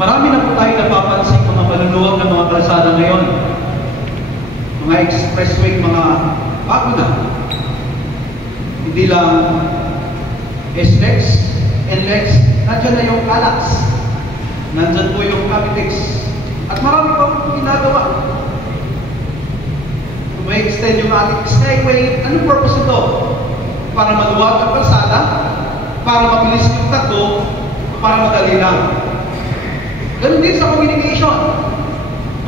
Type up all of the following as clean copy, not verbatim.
Marami na po tayo napapansin mga manunuwag ng mga kalsada ngayon. Mga expressway, mga bago na. Hindi lang SLEX, NLEX, nandiyan na yung CALAX. Nandyan po yung Capitex. At marami pa po ginagawa. Kung may extend yung ating skyway, anong purpose ito? Para maluwag ang kalsada, para mabilis yung takbo, para madali lang. Ganun din sa communication.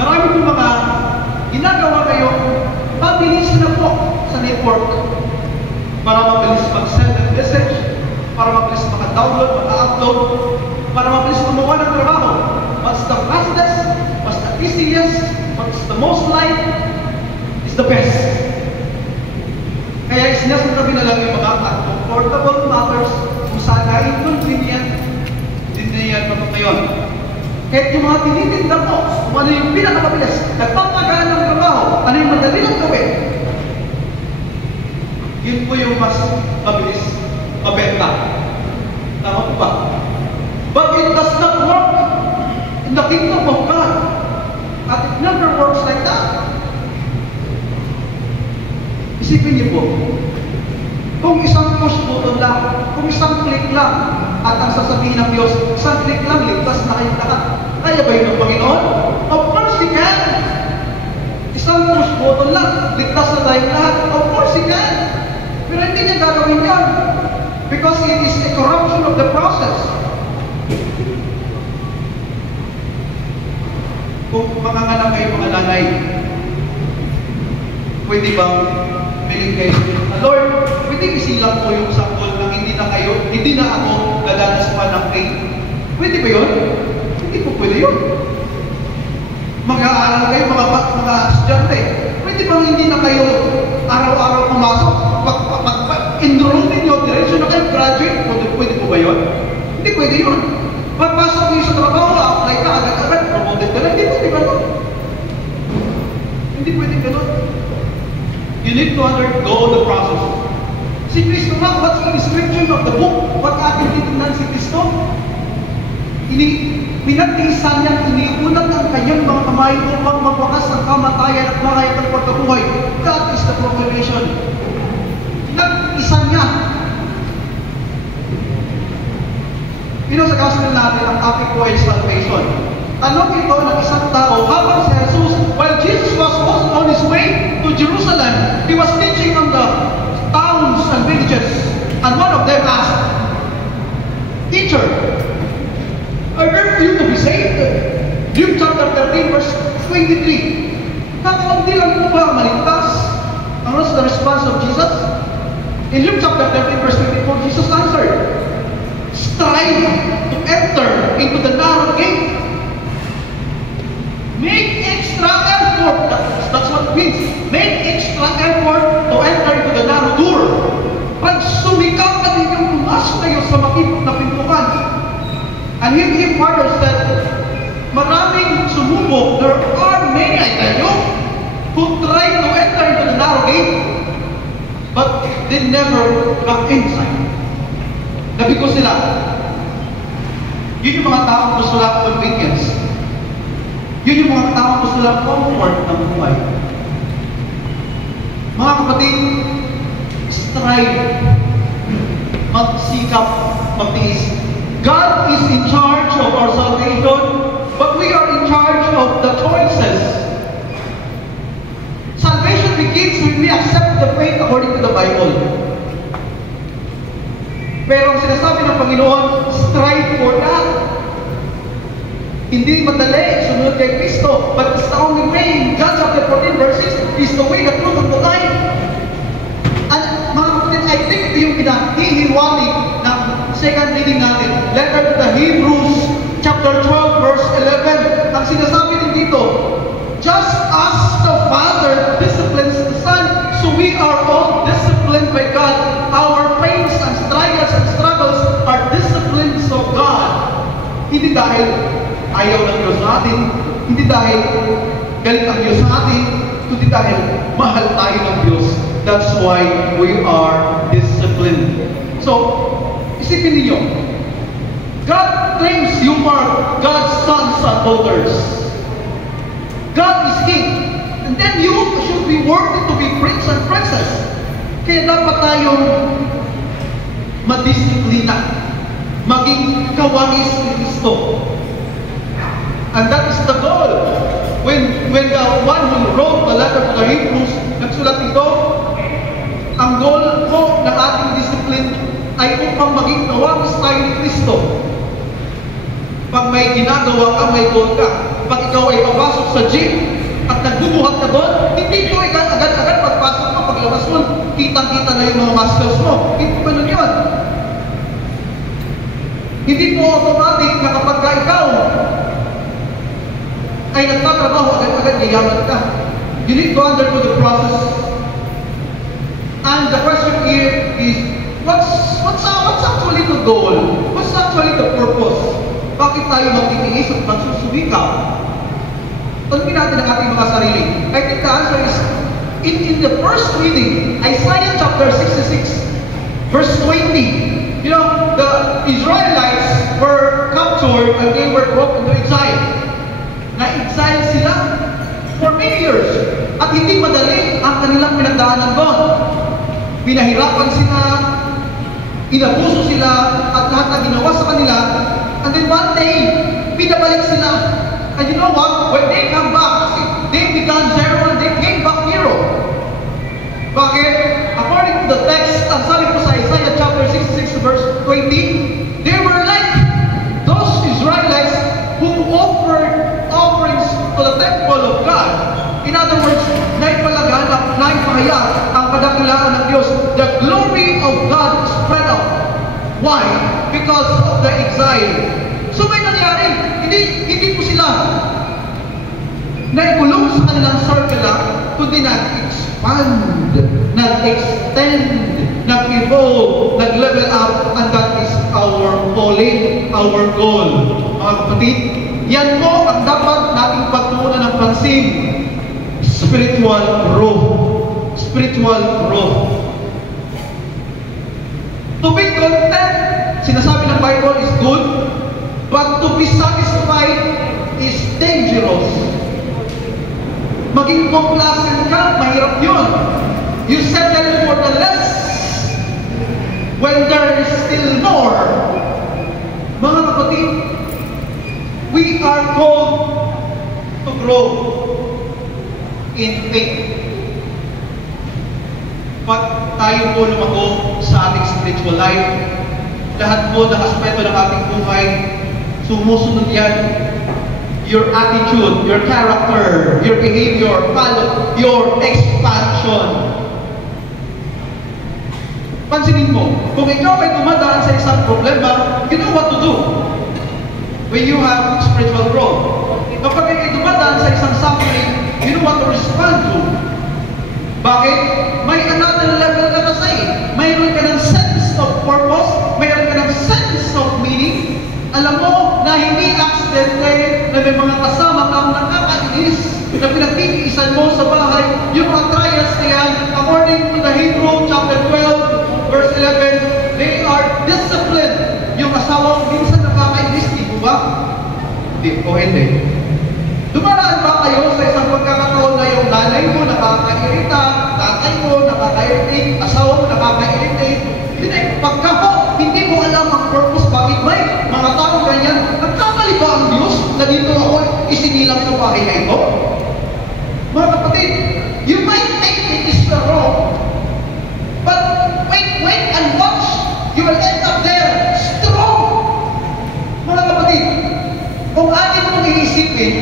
Marami po mga ginagawa kayo, mabilis na po sa network. Para mabilis mag-send ng message, para mabilis maka-download, maka-upload, para mabilis gumawa ng trabaho. What's the fastest, what's the easiest, what's the most light, is the best. Kaya sinasabi na lang yung mga uncomfortable matters kung saan ay inconvenient, din na yan mga ngayon. Kahit yung mga tinitinda po, kung ano yung pinakamabilis, nagpapagaan ng trabaho, ano yung madali lang gawin, yun po yung mas mabilis mabenta. Tama po ba? But it does not work in the kingdom of God. At it never works like that. Isipin niyo po, kung isang push button lang, kung isang click lang, at ang sasabihin ng Diyos, isang click lang, ligtas na kayong lahat. Kaya ba yun ng Panginoon? Of course He can. Isang push button lang, ligtas na tayong lahat. Of course He can. Pero hindi niya gagawin yan. Because it is a corruption of the process. Kung manganganak kayo mga nanay, pwede bang piling kayo? Lord, pwede isilang po yung sakol ng hindi na ako nadanas pa ng pain. Pwede ba yun? Hindi po pwede yun. Mag-aaral kayo, mga estudyante. Pwede bang hindi na kayo araw-araw pumasok? Enroll ninyo, diretso na kayo, graduate. Pwede po ba yun? Hindi pwede yun. Pagpasok niyo sa trabaho, apply ka, agad-agad, promoted ka na. Hindi pwede ganun. Hindi pwede ganun. You need to undergo the process. Si Kristo nga, what's the description of the book? What ating titignan si Kristo? Pinagtiisan niya, iniulat ang kanyang mga kamay upang magwakas ng kamatayan at mahayag ang pagkabuhay. That is the proclamation. Pinagtiisan niya. Sa gospel natin, ang topic ko ay salvation. Tanong ito ng isang tao, habang si Jesus, while Jesus was on his way to Jerusalem, he was teaching on the towns and villages. And one of them asked, "Teacher, are there few to be saved?" Luke chapter 13 verse 23. Kakaunti lang po ba maligtas? Ano was the response of Jesus? In Luke chapter 13 verse 24, Jesus answered, "Strive to enter into the narrow gate. Make extra effort." That's what it means. Make extra effort to enter into the narrow door. Pag sumikap na ninyong pumasok kayo sa makipot na pintuan. And he further said, maraming sumubok. There are many, I tell you, who try to enter into the narrow gate, but they never got inside. Nabigo sila. Yun yung mga taong gusto lang convenience. Yun yung mga taong gusto lang comfort ng buhay. Mga kapatid, strive, magsikap, magtiis. God is in charge of our salvation, but we are in charge of the choices. Salvation begins when we accept the faith according to the Bible. Pero ang sinasabi ng Panginoon, strive for that. Hindi madali sumunod kay Kristo, but it's the only way. John chapter 14 verse 6 is the way, the truth, and the life. At mga kapatid, I think ito yung pinahihiwalay ng second reading natin. Letter to the Hebrews chapter 12 verse 11. Ang sinasabi din dito, just as the Father disciplines the Son, so we are all disciplined by God. Our pains and trials and struggles are disciplines of God. Hindi dahil ayaw ng Diyos sa atin, hindi dahil galit ang Diyos sa atin, kundi dahil mahal tayo ng Diyos. That's why we are disciplined. So, isipin niyo, God claims you are God's son. daughters. God is King. And then you should be worthy to be prince and princess. Kaya dapat tayong madisiplina, maging kawangis ni Kristo. And that is the goal. When the one who wrote the letter to the Hebrews, nagsulat ito, ang goal po ng ating discipline ay upang maging kawangis tayo ni Kristo. Pag may ginagawa ka, may goal ka. Pag ikaw ay papasok sa gym at nagbubuhat ka doon, hindi ito agad-agad pagpasok mo, paglabas mo, kitang-kita na yung mga muscles mo. Hindi pa nun yun. Hindi po automatic na kapag ka ikaw ay nagtatrabaho, agad-agad yayaman ka. You need to undergo the process. And the question here is, what's actually the goal? What's actually the purpose? Bakit tayo magtitiis at magsusubika? Tanungin natin ang ating mga sarili. I think the answer is, in the first reading, Isaiah chapter 66, verse 20, you know, the Israelites were captured and they were brought into exile. Na-exile sila for many years. At hindi madali ang kanilang pinagdaanan doon. Pinahirapan sila, inabuso sila, at lahat na ginawa sa kanila. And then one day, pinabalik sila. And you know what? When they come back, they began zero and they came back hero. Bakit? According to the text, ang sabi po sa Isaiah chapter 66 verse 20, they were like those Israelites who offered offerings to the temple of God. In other words, naipalaganap, naipahayag ang kadakilaan ng Diyos. The glory of God spread out. Why? Because of the exile. So may nangyari, hindi po sila naikulong sa kanilang circle, kundi nag-expand, nag-extend, nag-evolve, nag-level up, and that is our calling, our goal. Mga kapatid, yan po ang dapat nating pagtuunan ng pansin. Spiritual growth. Spiritual growth. To be content, sinasabi ng Bible, is good, but to be satisfied is dangerous. Maging complacent ka, mahirap yun. You settle for the less when there is still more. Mga kapatid, we are called to grow in faith. Pag tayo po lumago sa ating spiritual life, lahat po ng aspeto ng ating buhay, sumusunod yan. Your attitude, your character, your behavior, your expansion. Pansinin mo, kung ikaw ay dumadaan sa isang problema, you know what to do when you have spiritual growth. Kapag ikaw ay dumadaan sa isang suffering, you know what to respond to. Bakit? May another level ka kasi. Mayroon ka ng sense of purpose, mayroon ka ng sense of meaning. Alam mo na hindi accidente na may mga kasama kang nakakainis na pinagtitiisan mo sa bahay, yung mga trials na yan, according to the Hebrew chapter 12, verse 11, they are disciplined. Yung asawa mo minsan nakakainis, di mo ba? Hindi po, hindi. Dumaraan ba kayo sa isang pagkakataon na yung nanay mo nakakairita, tatay mo nakakairita, asawa mo nakakairita, pagkako, hindi mo alam ang purpose, bakit may mga taong ganyan, nagkamali ba ang Diyos na dito ako isinilang sa bahay na ito? Mga kapatid, you might think it is wrong, but wait and watch, you will end up there strong. Mga kapatid, kung atin mong iisipin,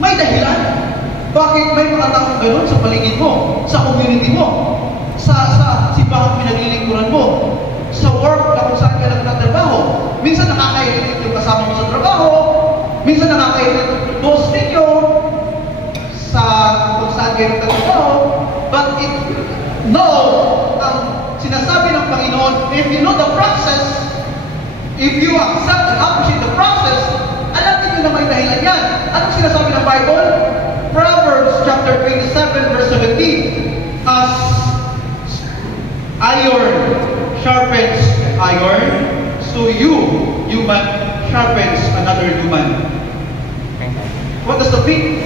may dahilan. Bakit may mga taong ganun sa paligid mo, sa community mo, sa simbahang pinaglilingkuran mo, sa work na kung saan ka nagtatrabaho. Minsan nakaka-irritate yung kasama mo sa trabaho, minsan nakaka-irritate yung boss ninyo sa kung saan kayo nagtatrabaho. But ang sinasabi ng Panginoon, if you know the process, if you accept and appreciate the process, alam niyo na may dahilan yan. Anong sinasabi ng Bible? Proverbs chapter 27 verse 17. As iron sharpens iron, so human sharpens another human. What does that mean?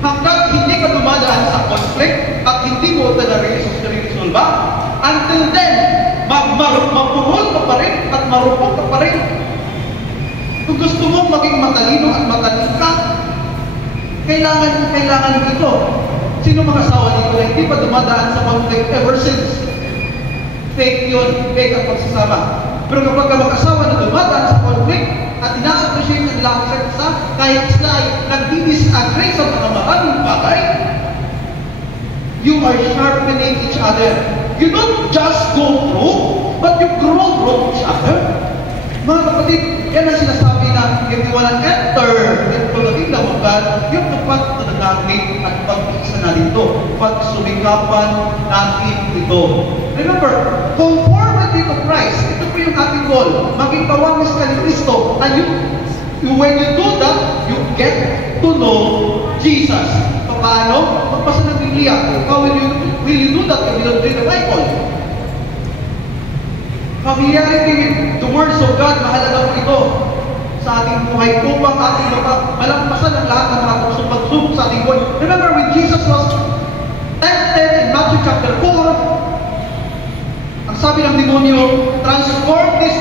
Hanggang hindi ka dumadaan sa conflict at hindi mo na-resolve, until then, mapurol ka pa rin at marupok ka pa rin. Kung gusto mo maging matalino at matalino, kailangan ito. Sino mga asawa dito na hindi pa dumadaan sa conflict ever since? Fake yun, fake ang pagsasama. Pero kapag ka mag-asawa na dumadaan sa conflict at ina-appreciate ang lang sa kahit sila ay nag-disagree sa mga maraming bagay, you are sharpening each other. You don't just go through, but you grow through each other. Mga kapatid, yan ang sinasabi na if you wanna enter into the kingdom of God, you have to pass to the natin at pag-isa natin ito. Pagsumikapan natin ito. Remember, conformity to Christ. Ito po yung ating goal. Maging kawamis ka ni Kristo. And when you do that, you get to know Jesus. Paano? Magbasa ng Biblia. How will you do that if you don't read the Bible? Familiarity with the words of God, mahalaga po ito sa ating buhay upang ating malampasan ang lahat ng mga pagsubok sa ating buhay. Remember, when Jesus was tempted in Matthew chapter 4, ang sabi ng demonyo, transform this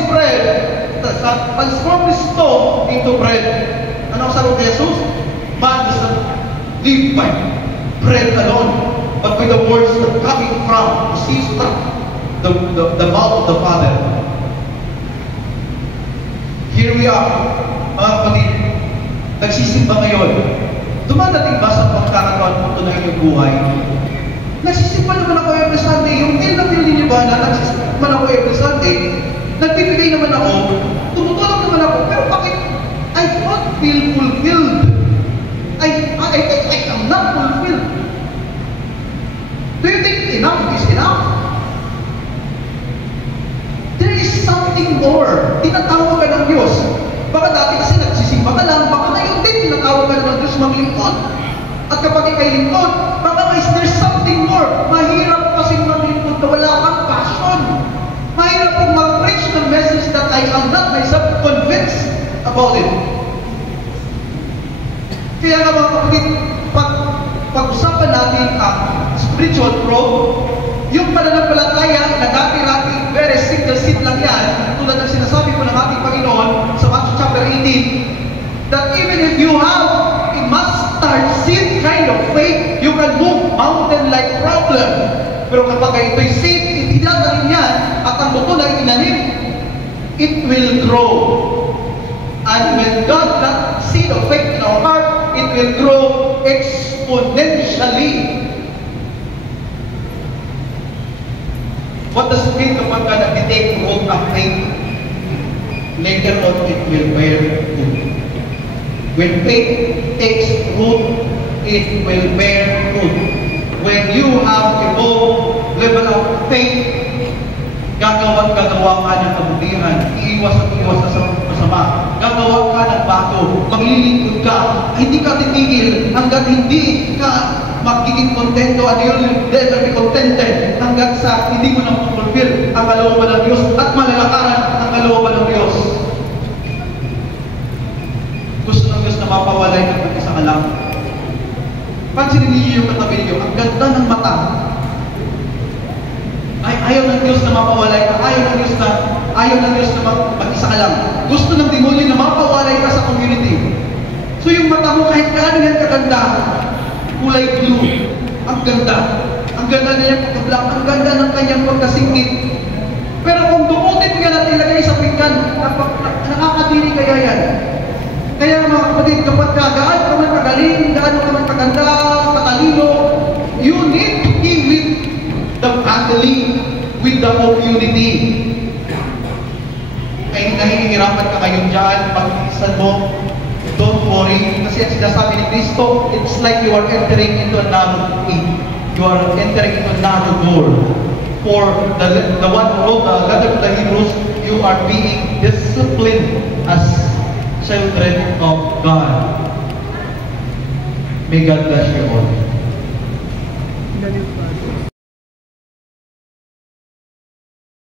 stone into bread. Ano ang sabi ng Jesus? Man does not live by bread alone, but by the words that coming from the mouth of the Father. Here we are, mga kapatid, nagsisimba ngayon. Dumadating ba sa pagkakataon po ito na inyong buhay? Nagsisimba naman ako every Sunday. Yung feel na feel ninyo ba na nagsisimba naman ako every Sunday? Nagbibigay naman ako, tumutulong naman ako, pero bakit I don't feel fulfilled? I think I am not fulfilled. Do you think enough is enough? There is something more. Tinatawag ka ng Diyos. Baka dati kasi nagsisimba ka lang, baka ngayon din tinatawag ka ng Diyos maglingkod. At kapag ikay lingkod, baka there's something more. Mahirap kasi maglingkod na wala kang passion. Mahirap kung mag-preach ng message that I am not myself convinced about it. Kaya nga mga kapatid, pag-usapan natin ang spiritual growth, yung pananampalataya na dati-dati very single seat lang yan, tulad ng sinasabi po ng ating Panginoon sa Matthew chapter 18, that even if you have a mustard seed kind of faith, you can move mountain-like problem. Pero kapag ito'y seed, itidadalin yan, at ang buto na itinanim, it will grow. And when God got seed of faith in our heart, it will grow exponentially. What does it mean kapag nag-take root ang faith? Later on, it will bear fruit. When faith takes root, it will bear fruit. When you have a low level of faith, gagawa ka ng kabutihan, iiwas sa masama. Gagawa ka ng bago, maglilingkod ka, hindi ka titigil hanggat hindi ka magiging kontento at you'll never be contented hanggat sa hindi mo na fulfill ang kalooban ng Diyos at malalakaran ang kalooban ng Diyos. Gusto ng Diyos na mapawalay ng mag-isa ka lang. Pansinin niyo yung katabi niyo, ang ganda ng mata. Ayaw ng Diyos na mapawalay ka, ayaw ng Diyos na mag-isa ka lang. Gusto ng demonyo na mapawalay ka sa community. So yung mata mo kahit gaano yan kaganda, kulay blue. Ang ganda. Ang ganda niya pagka-black. Ang ganda ng kanyang pagkasingkit. Pero kung dumutin mo yan at ilagay sa pinggan, nakakadiri kaya yan. Kaya mga kapatid, kapag gaano ka man kagaling, gaano ka man kaganda, katalino, you need to give with the family, with the community. Kaya nahihirapan ka ngayon dyan, pag-isan mo, don't worry, kasi ang sinasabi ni Kristo, it's like you are entering into a narrow gate. You are entering into a narrow door. For the one who wrote the letter to the Hebrews, you are being disciplined as children of God. May God bless you all.